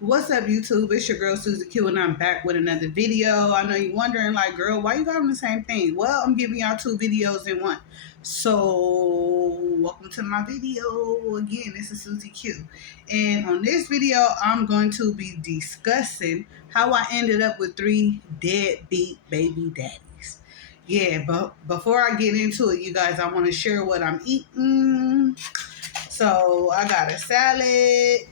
What's up, YouTube? It's your girl Susie Q, and I'm back with another video. I know you're wondering, like, girl, why you got on the same thing? Well, I'm giving y'all two videos in one. So, welcome to my video. Again, this is Susie Q, and on this video, I'm going to be discussing how I ended up with 3 deadbeat baby daddies. Yeah, but before I get into it, you guys, I want to share what I'm eating. So I got a salad.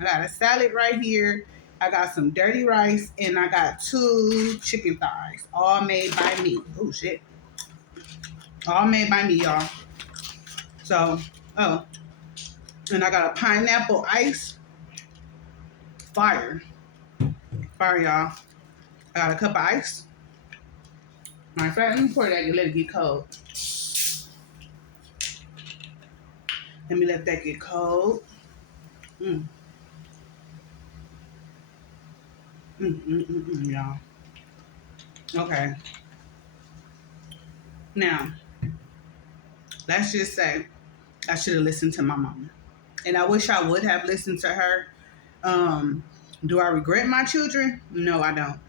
I got a salad right here. I got some dirty rice, and I got 2 chicken thighs, all made by me. Oh shit. All made by me, y'all. So, oh, and I got a pineapple ice. Fire. Fire, y'all. I got a cup of ice. My friend, let me pour that and let it get cold. Let me let that get cold. Y'all. Okay. Now, let's just say I should have listened to my mama. And I wish I would have listened to her. Do I regret my children? No, I don't.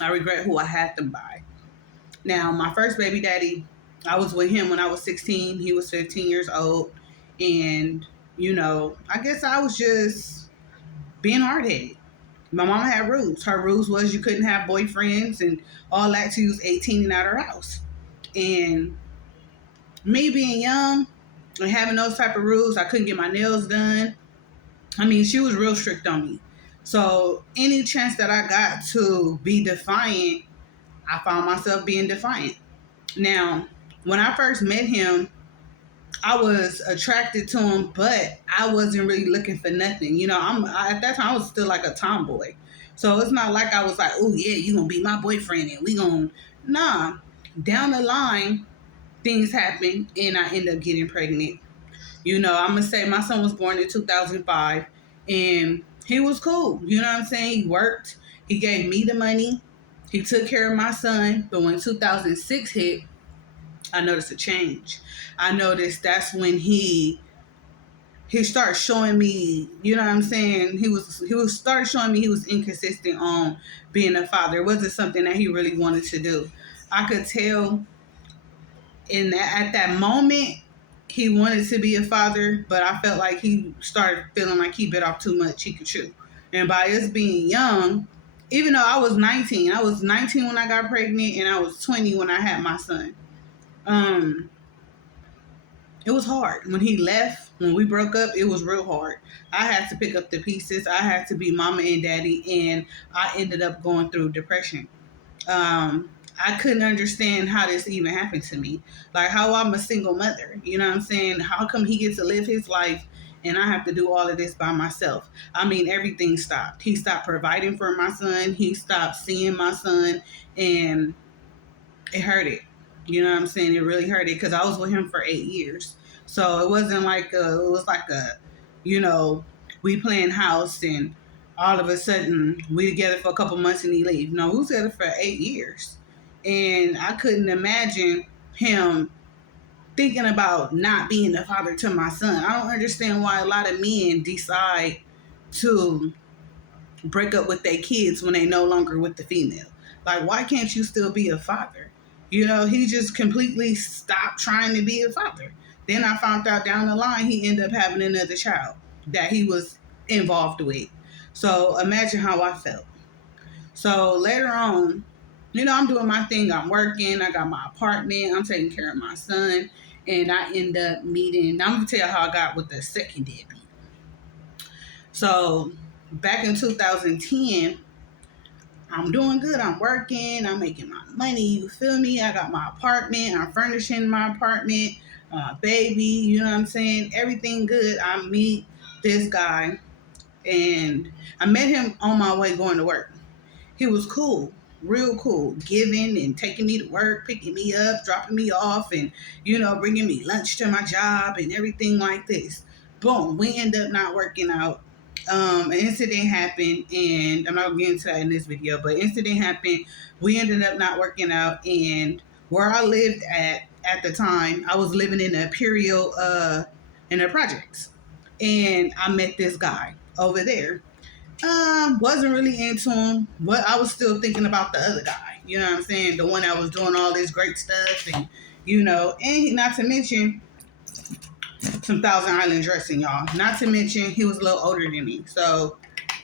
I regret who I had them by. Now, my first baby daddy, I was with him when I was 16. He was 15 years old. And, I guess I was just being hard-headed. My mama had rules. Her rules was you couldn't have boyfriends and all that till you was 18 and out of her house. And me being young and having those type of rules, I couldn't get my nails done. I mean, she was real strict on me. So any chance that I got to be defiant, I found myself being defiant. Now, when I first met him, I was attracted to him, but I wasn't really looking for nothing. At that time I was still like a tomboy. So it's not like I was like, oh yeah, you gonna be my boyfriend and we gonna, nah. Down the line, things happen and I end up getting pregnant. I'm gonna say my son was born in 2005, and he was cool. You know what I'm saying? He worked. He gave me the money. He took care of my son. But when 2006 hit, I noticed a change. I noticed that's when he started showing me, you know what I'm saying? He was started showing me he was inconsistent on being a father. It wasn't something that he really wanted to do. I could tell at that moment he wanted to be a father, but I felt like he started feeling like he bit off too much he could chew. And by us being young, even though I was 19 when I got pregnant, and I was 20 when I had my son. It was hard. When he left, when we broke up, it was real hard. I had to pick up the pieces. I had to be mama and daddy, and I ended up going through depression. I couldn't understand how this even happened to me. Like, how I'm a single mother. You know what I'm saying? How come he gets to live his life and I have to do all of this by myself? I mean, everything stopped. He stopped providing for my son. He stopped seeing my son, and it hurted. You know what I'm saying? It really hurted because I was with him for 8 years. So it wasn't like it was like we playing house and all of a sudden we together for a couple months and he leave. No, we was together for 8 years. And I couldn't imagine him thinking about not being the father to my son. I don't understand why a lot of men decide to break up with their kids when they no longer with the female. Like, why can't you still be a father? He just completely stopped trying to be a father. Then I found out down the line he ended up having another child that he was involved with. So imagine how I felt. So later on, I'm doing my thing. I'm working. I got my apartment. I'm taking care of my son. And I end up meeting, I'm going to tell you how I got with the second deadbeat. So back in 2010, I'm doing good. I'm working. I'm making my money. You feel me? I got my apartment. I'm furnishing my apartment. Baby, you know what I'm saying? Everything good. I meet this guy, and I met him on my way going to work. He was cool, real cool, giving and taking me to work, picking me up, dropping me off, and, bringing me lunch to my job and everything like this. Boom, we end up not working out. An incident happened, and I'm not going to get into that in this video, but incident happened. We ended up not working out, and where I lived at the time, I was living in a in the projects, and I met this guy over there. Wasn't really into him, but I was still thinking about the other guy. You know what I'm saying? The one that was doing all this great stuff, and not to mention some Thousand Island dressing, y'all. Not to mention he was a little older than me, so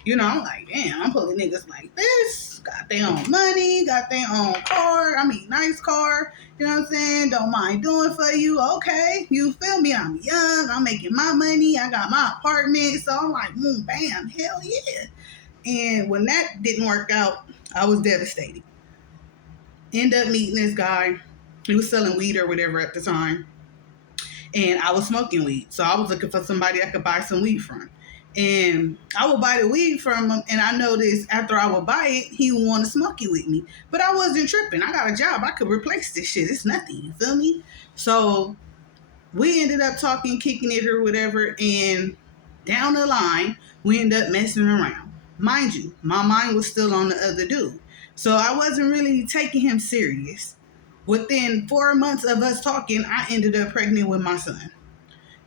I'm like, damn, I'm pulling niggas like this. Got their own money, got their own car. I mean, nice car. You know what I'm saying? Don't mind doing for you. Okay. You feel me? I'm young. I'm making my money. I got my apartment. So I'm like, bam, hell yeah. And when that didn't work out, I was devastated. End up meeting this guy. He was selling weed or whatever at the time. And I was smoking weed. So I was looking for somebody I could buy some weed from. And I would buy the weed from him, and I noticed after I would buy it, he would want to smoke it with me. But I wasn't tripping. I got a job. I could replace this shit. It's nothing. You feel me? So we ended up talking, kicking it or whatever, and down the line, we ended up messing around. Mind you, my mind was still on the other dude. So I wasn't really taking him serious. Within 4 months of us talking, I ended up pregnant with my son.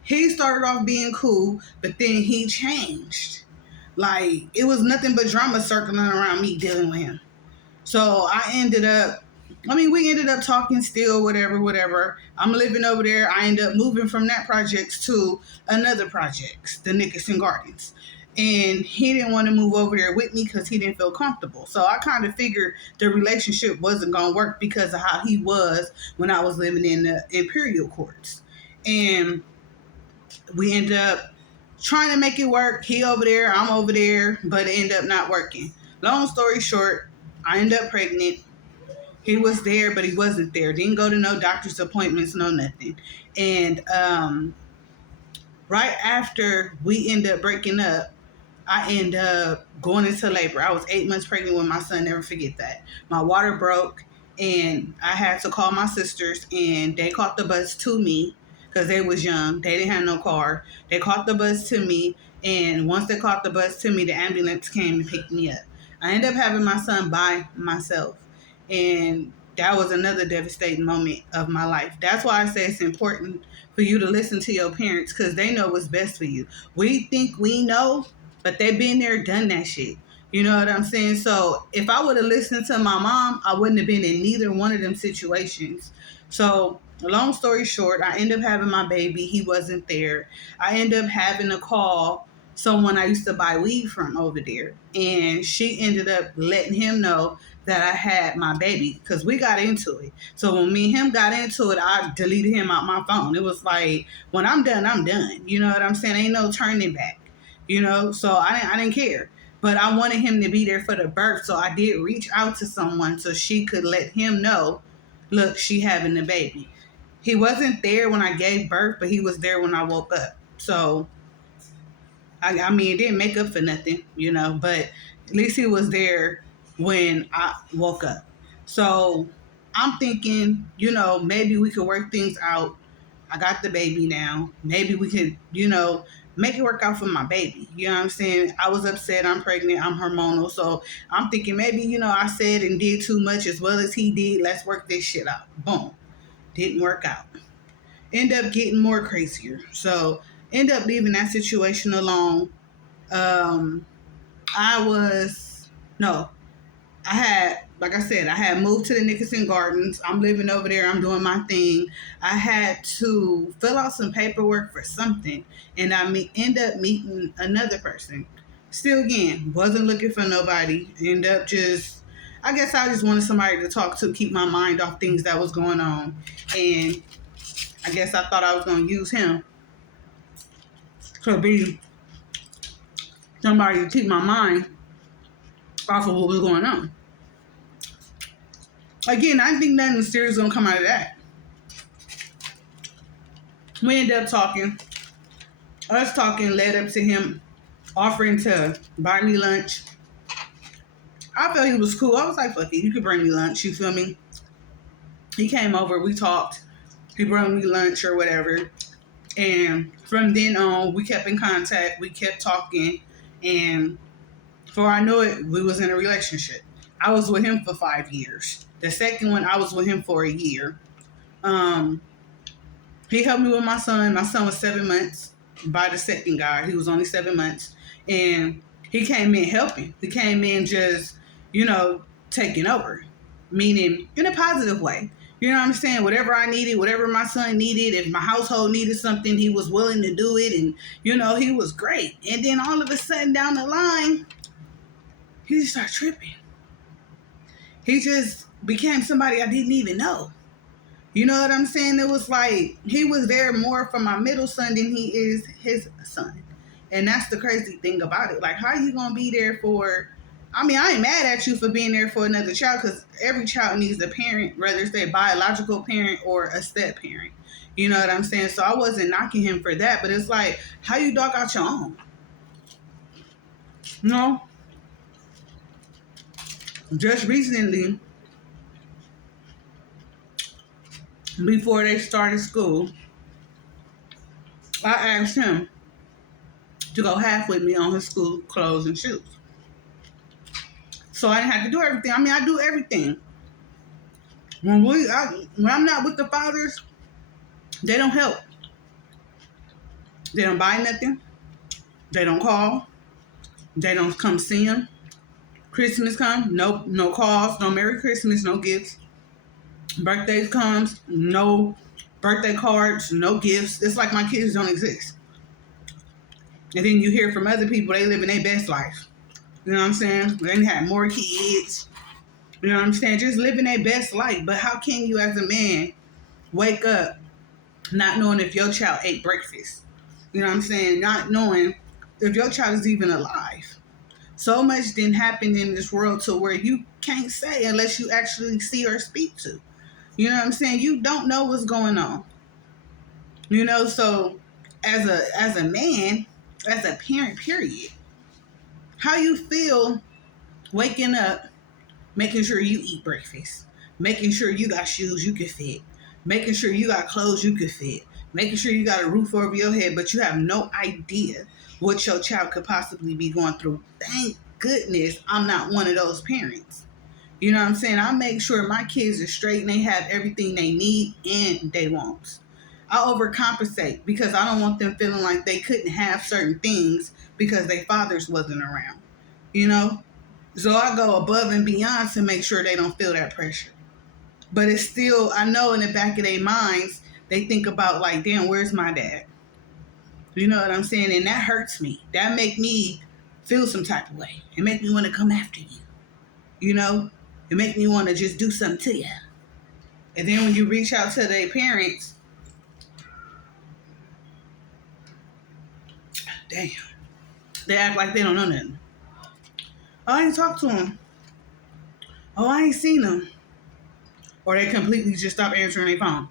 He started off being cool, but then he changed. Like, it was nothing but drama circling around me dealing with him. So we ended up talking still, whatever. I'm living over there. I ended up moving from that project to another project, the Nickerson Gardens. And he didn't want to move over there with me because he didn't feel comfortable. So I kind of figured the relationship wasn't going to work because of how he was when I was living in the Imperial Courts. And we end up trying to make it work. He over there, I'm over there, but it ended up not working. Long story short, I ended up pregnant. He was there, but he wasn't there. Didn't go to no doctor's appointments, no nothing. And right after we end up breaking up, I end up going into labor. I was 8 months pregnant with my son. Never forget that. My water broke, and I had to call my sisters, and they caught the bus to me because they was young. They didn't have no car. They caught the bus to me, and once they caught the bus to me, the ambulance came and picked me up. I ended up having my son by myself, and that was another devastating moment of my life. That's why I say it's important for you to listen to your parents because they know what's best for you. We think we know, but they've been there, done that shit. You know what I'm saying? So if I would have listened to my mom, I wouldn't have been in neither one of them situations. So long story short, I ended up having my baby. He wasn't there. I ended up having to call someone I used to buy weed from over there. And she ended up letting him know that I had my baby because we got into it. So when me and him got into it, I deleted him out my phone. It was like, when I'm done, I'm done. You know what I'm saying? Ain't no turning back. So I didn't care. But I wanted him to be there for the birth, so I did reach out to someone so she could let him know, look, she having the baby. He wasn't there when I gave birth, but he was there when I woke up. So, I mean, it didn't make up for nothing, but at least he was there when I woke up. So I'm thinking, maybe we could work things out. I got the baby now. Maybe we could, make it work out for my baby. You know what I'm saying? I was upset. I'm pregnant. I'm hormonal. So I'm thinking maybe, I said and did too much as well as he did. Let's work this shit out. Boom. Didn't work out. End up getting more crazier. So end up leaving that situation alone. Like I said, I had moved to the Nickerson Gardens. I'm living over there. I'm doing my thing. I had to fill out some paperwork for something, and end up meeting another person. Still, again, wasn't looking for nobody. I guess I just wanted somebody to talk to, keep my mind off things that was going on. And I guess I thought I was going to use him to be somebody to keep my mind off of what was going on. Again, I think nothing serious is going to come out of that. We ended up talking. Us talking led up to him offering to buy me lunch. I felt he was cool. I was like, fuck it, you could bring me lunch, you feel me? He came over, we talked. He brought me lunch or whatever. And from then on, we kept in contact. We kept talking. And before I knew it, we was in a relationship. I was with him for 5 years. The second one, I was with him for a year. He helped me with my son. My son was 7 months by the second guy. He was only 7 months. And He came in helping. He came in just, taking over, meaning in a positive way. You know what I'm saying? Whatever I needed, whatever my son needed, if my household needed something, he was willing to do it. And, he was great. And then all of a sudden down the line, he just started tripping. He just became somebody I didn't even know. You know what I'm saying? It was like he was there more for my middle son than he is his son. And that's the crazy thing about it. Like, how are you going to be there for... I mean, I ain't mad at you for being there for another child, because every child needs a parent, whether it's a biological parent or a step parent. You know what I'm saying? So I wasn't knocking him for that, but it's like, how you dog out your own? Just recently, before they started school, I asked him to go half with me on his school clothes and shoes. So I didn't have to do everything. I mean, I do everything. When I'm not with the fathers, they don't help. They don't buy nothing. They don't call. They don't come see them. Christmas comes, no calls, no Merry Christmas, no gifts. Birthdays comes, no birthday cards, no gifts. It's like my kids don't exist. And then you hear from other people, they living their best life. You know what I'm saying? They have more kids. You know what I'm saying? Just living their best life. But how can you as a man wake up not knowing if your child ate breakfast? You know what I'm saying? Not knowing if your child is even alive. So much didn't happen in this world to where you can't say unless you actually see or speak to. You know what I'm saying? You don't know what's going on. So as a man, as a parent, period, how you feel waking up, making sure you eat breakfast, making sure you got shoes you can fit, making sure you got clothes you can fit, making sure you got a roof over your head, but you have no idea what your child could possibly be going through. Thank goodness I'm not one of those parents. You know what I'm saying? I make sure my kids are straight and they have everything they need and they want. I overcompensate because I don't want them feeling like they couldn't have certain things because their fathers wasn't around. So I go above and beyond to make sure they don't feel that pressure. But it's still, I know in the back of their minds, they think about like, damn, where's my dad? You know what I'm saying? And that hurts me. That make me feel some type of way. It make me want to come after you. It make me want to just do something to you. And then when you reach out to their parents, damn, they act like they don't know nothing. Oh, I ain't talked to them. Oh, I ain't seen them. Or they completely just stop answering their phone.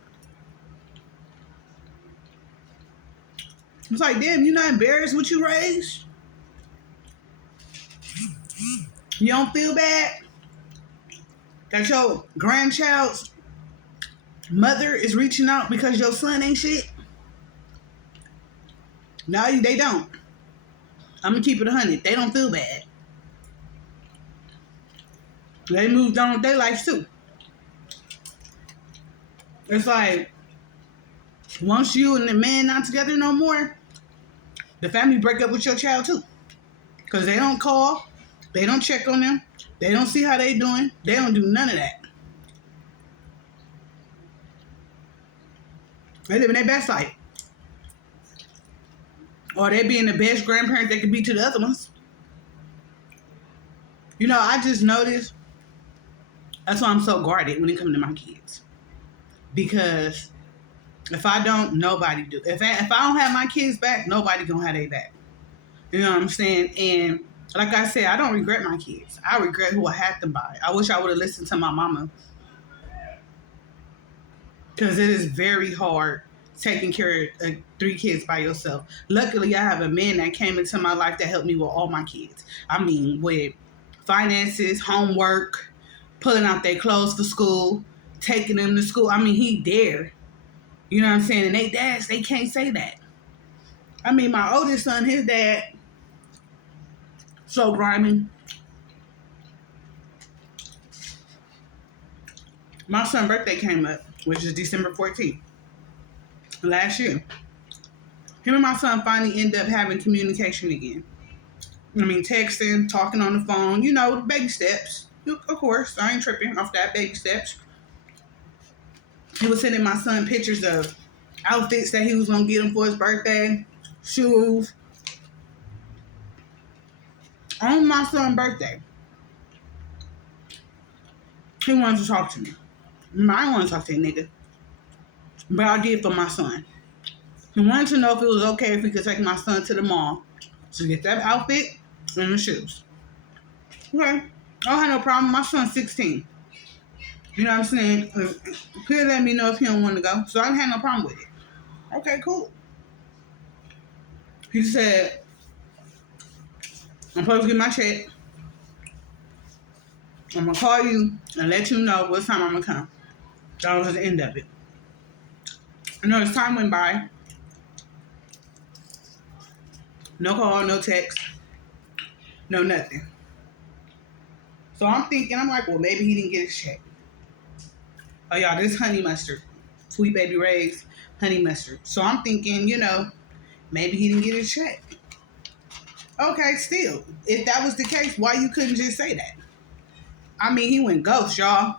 It's like, damn, you not embarrassed what you raised? You don't feel bad that your grandchild's mother is reaching out because your son ain't shit? No, they don't. I'm going to keep it 100. They don't feel bad. They moved on with their life too. It's like, once you and the man not together no more, the family break up with your child too. Because they don't call, they don't check on them, they don't see how they doing, they don't do none of that. They living their best life. Or they being the best grandparent they could be to the other ones. I just noticed, that's why I'm so guarded when it comes to my kids. Because if I don't, nobody do. If I don't have my kids back, nobody gonna have their back. You know what I'm saying? And like I said, I don't regret my kids. I regret who I had them by. I wish I would have listened to my mama. Because it is very hard taking care of 3 kids by yourself. Luckily, I have a man that came into my life that helped me with all my kids. I mean, with finances, homework, pulling out their clothes for school, taking them to school. I mean, he there. You know what I'm saying? And they dads, they can't say that. I mean, my oldest son, his dad, so grimy. My son's birthday came up, which is December 14th, last year. Him and my son finally ended up having communication again. Texting, talking on the phone, baby steps. Of course, I ain't tripping off that, baby steps. He was sending my son pictures of outfits that he was going to get him for his birthday, shoes. On my son's birthday, he wanted to talk to me. I didn't want to talk to that nigga, but I did for my son. He wanted to know if it was okay if he could take my son to the mall to get that outfit and the shoes. Okay, I don't have no problem. My son's 16. You know what I'm saying? He'll let me know if he don't want to go. So I don't have no problem with it. Okay, cool. He said, I'm supposed to get my check. I'm going to call you and let you know what time I'm going to come. That was the end of it. As time went by, no call, no text, no nothing. So I'm like, well, maybe he didn't get his check. Oh, y'all, this honey mustard. Sweet Baby Ray's honey mustard. So I'm thinking, maybe he didn't get his check. Okay, still, if that was the case, why you couldn't just say that? He went ghost, y'all.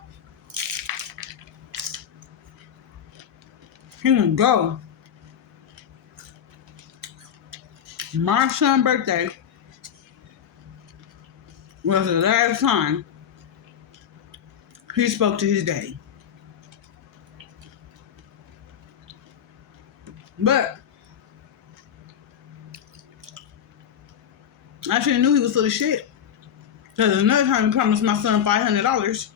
He went ghost. My son's birthday was the last time he spoke to his daddy. But I should have knew he was full of shit. Because another time he promised my son $500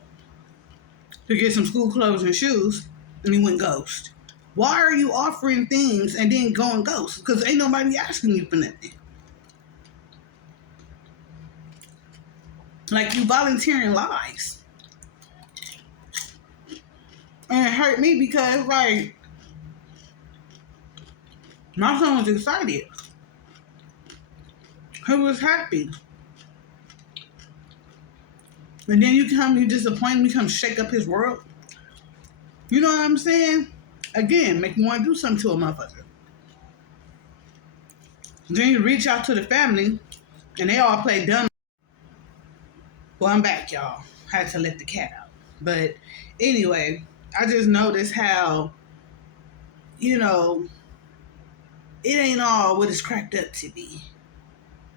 to get some school clothes and shoes, and he went ghost. Why are you offering things and then going ghost? Because ain't nobody asking you for nothing. Like, you volunteering lies. And it hurt me because, like, my son was excited. He was happy. And then you disappoint me, come shake up his world. You know what I'm saying? Again, make me want to do something to a motherfucker. Then you reach out to the family, and they all play dumb. Well, I'm back, y'all. Had to let the cat out. But anyway, I just noticed how, it ain't all what it's cracked up to be.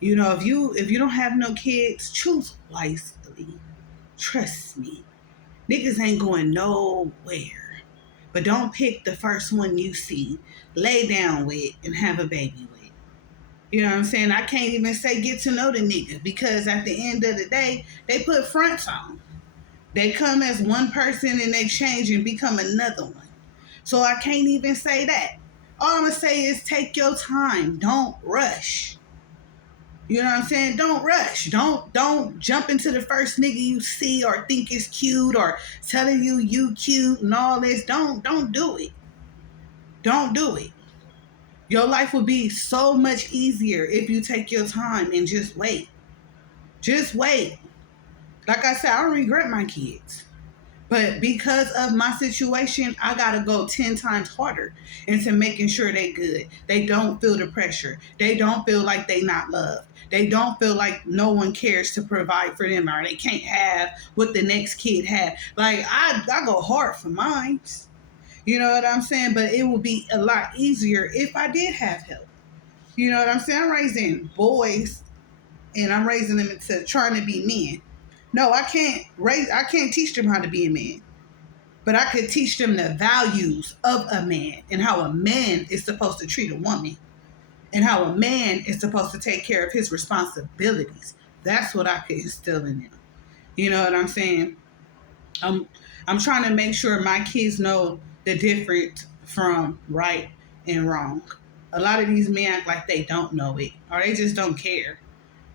If you don't have no kids, choose wisely. Trust me. Niggas ain't going nowhere. But don't pick the first one you see, lay down with, and have a baby with. You know what I'm saying? I can't even say get to know the nigga because at the end of the day, they put fronts on. They come as one person and they change and become another one. So I can't even say that. All I'm going to say is take your time. Don't rush. You know what I'm saying? Don't rush. Don't jump into the first nigga you see or think is cute or telling you cute and all this. Don't do it. Don't do it. Your life would be so much easier if you take your time and just wait. Just wait. Like I said, I don't regret my kids. But because of my situation, I got to go 10 times harder into making sure they good. They don't feel the pressure. They don't feel like they not loved. They don't feel like no one cares to provide for them or they can't have what the next kid had. Like, I go hard for mine. You know what I'm saying? But it would be a lot easier if I did have help. You know what I'm saying? I'm raising boys and I'm raising them into trying to be men. No, I can't teach them how to be a man. But I could teach them the values of a man and how a man is supposed to treat a woman and how a man is supposed to take care of his responsibilities. That's what I could instill in them. You know what I'm saying? I'm trying to make sure my kids know the difference from right and wrong. A lot of these men act like they don't know it or they just don't care.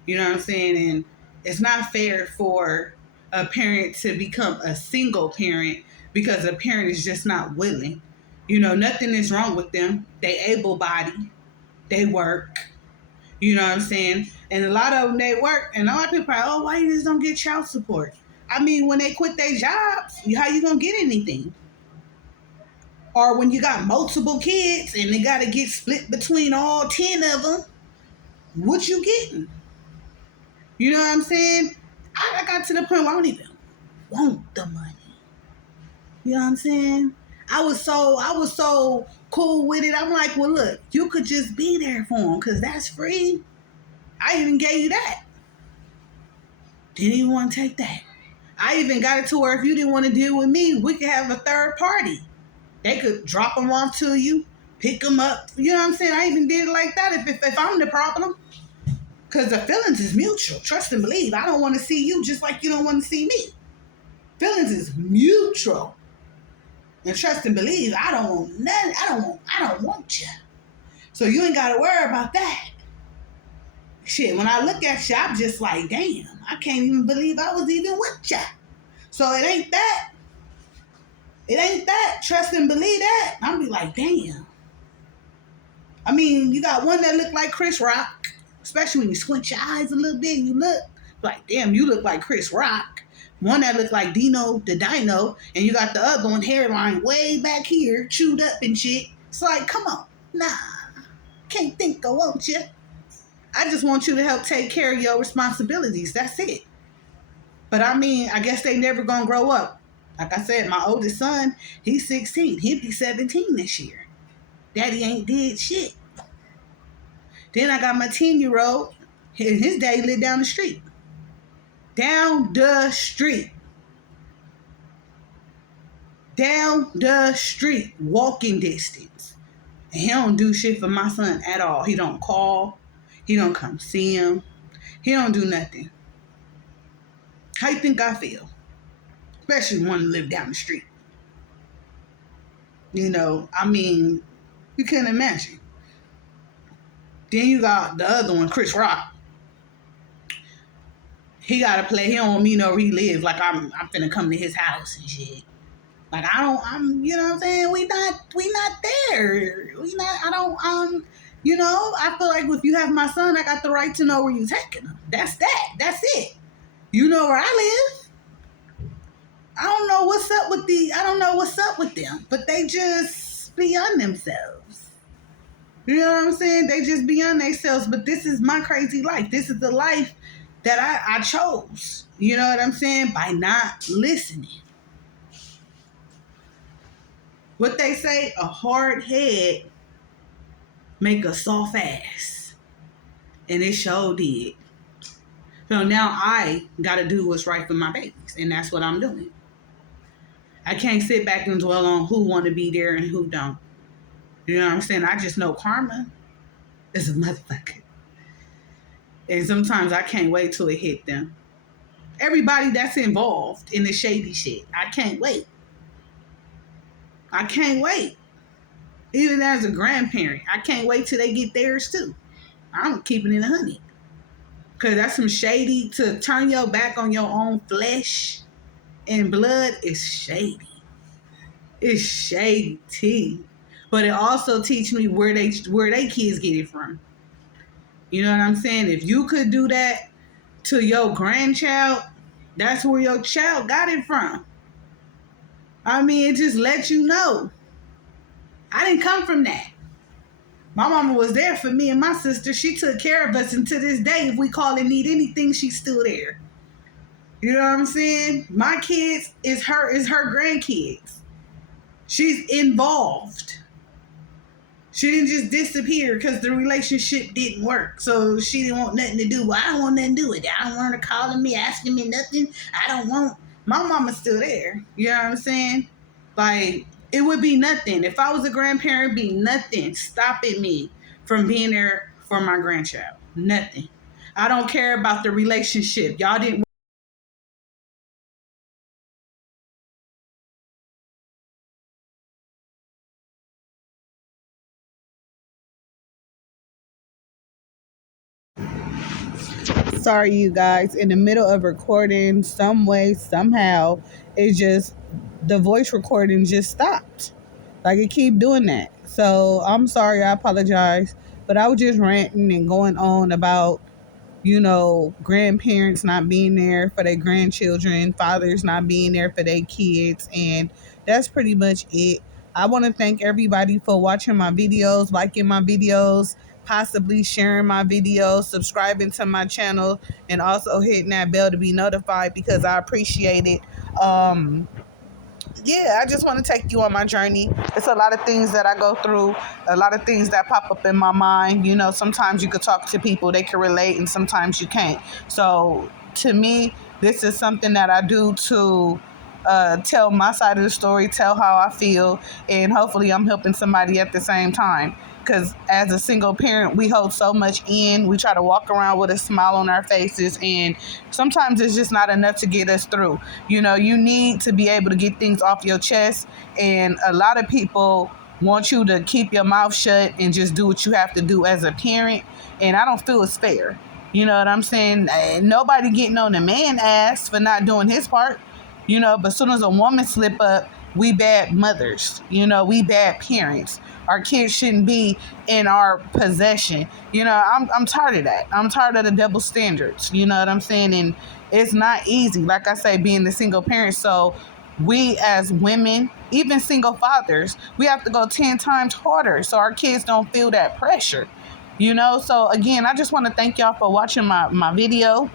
You know what I'm saying? And it's not fair for a parent to become a single parent because a parent is just not willing. Nothing is wrong with them. They able-bodied. They work. You know what I'm saying? And a lot of them, they work. And a lot of people are like, why you just don't get child support? When they quit their jobs, how you going to get anything? Or when you got multiple kids and they got to get split between all 10 of them, what you getting? You know what I'm saying? I got to the point where I don't even want the money. You know what I'm saying? I was so cool with it. I'm like, well, look, you could just be there for him because that's free. I even gave you that. Didn't even want to take that. I even got it to where if you didn't want to deal with me, we could have a third party. They could drop them off to you, pick them up. You know what I'm saying? I even did it like that if I'm the problem. Because the feelings is mutual. Trust and believe. I don't want to see you just like you don't want to see me. Feelings is mutual. And trust and believe, I don't want nothing. I don't want you. So you ain't gotta worry about that. Shit, when I look at you, I'm just like, damn, I can't even believe I was even with you. So it ain't that. It ain't that. Trust and believe that. I'll be like, damn. I mean, you got one that look like Chris Rock, especially when you squint your eyes a little bit, you look like, damn, you look like Chris Rock. One that looked like Dino the Dino, and you got the other one hairline way back here, chewed up and shit. It's like, come on, nah, can't think I want you. I just want you to help take care of your responsibilities. That's it. But I mean, I guess they never gonna grow up. Like I said, my oldest son, he's 16. He'll be 17 this year. Daddy ain't did shit. Then I got my 10-year-old. His daddy lived down the street. Down the street. Down the street. Walking distance. And he don't do shit for my son at all. He don't call. He don't come see him. He don't do nothing. How you think I feel? Especially one to live down the street. You know, I mean, you can't imagine. Then you got the other one, Chris Rock. He gotta play. He don't want me to know where he lives. Like I'm finna come to his house and shit. Like you know what I'm saying? We not there. You know, I feel like if you have my son, I got the right to know where you taking him. That's that. That's it. You know where I live. I don't know what's up with them, but they just beyond themselves. You know what I'm saying? They just beyond themselves, but this is my crazy life. This is the life that I chose. You know what I'm saying? By not listening. What they say, a hard head make a soft ass. And it sure did. So now I gotta do what's right for my babies. And that's what I'm doing. I can't sit back and dwell on who want to be there and who don't. You know what I'm saying? I just know karma is a motherfucker. And sometimes I can't wait till it hit them. Everybody that's involved in the shady shit, I can't wait. I can't wait. Even as a grandparent, I can't wait till they get theirs too. I'm keeping it 100. Because that's some shady. To turn your back on your own flesh and blood is shady. It's shady. But it also teach me where they kids get it from. You know what I'm saying? If you could do that to your grandchild, that's where your child got it from. I mean, it just lets you know. I didn't come from that. My mama was there for me and my sister. She took care of us, and to this day, if we call and need anything, she's still there. You know what I'm saying? My kids is her grandkids. She's involved. She didn't just disappear because the relationship didn't work. So she didn't want nothing to do. Well, I don't want nothing to do with it. I don't want her calling me, asking me nothing. I don't want. My mama's still there. You know what I'm saying? Like, it would be nothing. If I was a grandparent, it'd be nothing stopping me from being there for my grandchild. Nothing. I don't care about the relationship. Y'all didn't. Sorry, you guys. In the middle of recording, some way, somehow, it just, the voice recording just stopped. Like, it keep doing that. So I'm sorry. I apologize. But I was just ranting and going on about, you know, grandparents not being there for their grandchildren, fathers not being there for their kids, and that's pretty much it. I want to thank everybody for watching my videos, liking my videos. possibly sharing my videos, subscribing to my channel, and also hitting that bell to be notified, because I appreciate it. Yeah, I just want to take you on my journey. It's a lot of things that I go through, a lot of things that pop up in my mind. You know, sometimes you could talk to people, they can relate, and sometimes you can't. So to me, this is something that I do to tell my side of the story, tell how I feel, and hopefully I'm helping somebody at the same time. Because as a single parent, we hold so much in. We try to walk around with a smile on our faces, and sometimes it's just not enough to get us through. You know, you need to be able to get things off your chest, and a lot of people want you to keep your mouth shut and just do what you have to do as a parent, and I don't feel it's fair. You know what I'm saying? Nobody getting on the man ass for not doing his part. You know, but as soon as a woman slip up, we bad mothers. You know, we bad parents. Our kids shouldn't be in our possession. You know, I'm tired of that. I'm tired of the double standards. You know what I'm saying? And it's not easy, like I say, being the single parent. So we as women, even single fathers, we have to go 10 times harder so our kids don't feel that pressure. You know, so again, I just want to thank y'all for watching my video.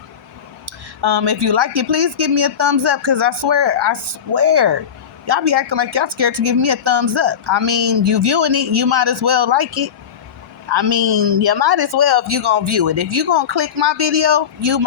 If you like it, please give me a thumbs up, because I swear, y'all be acting like y'all scared to give me a thumbs up. I mean, you viewing it, you might as well like it. I mean, you might as well if you gonna view it. If you gonna click my video, you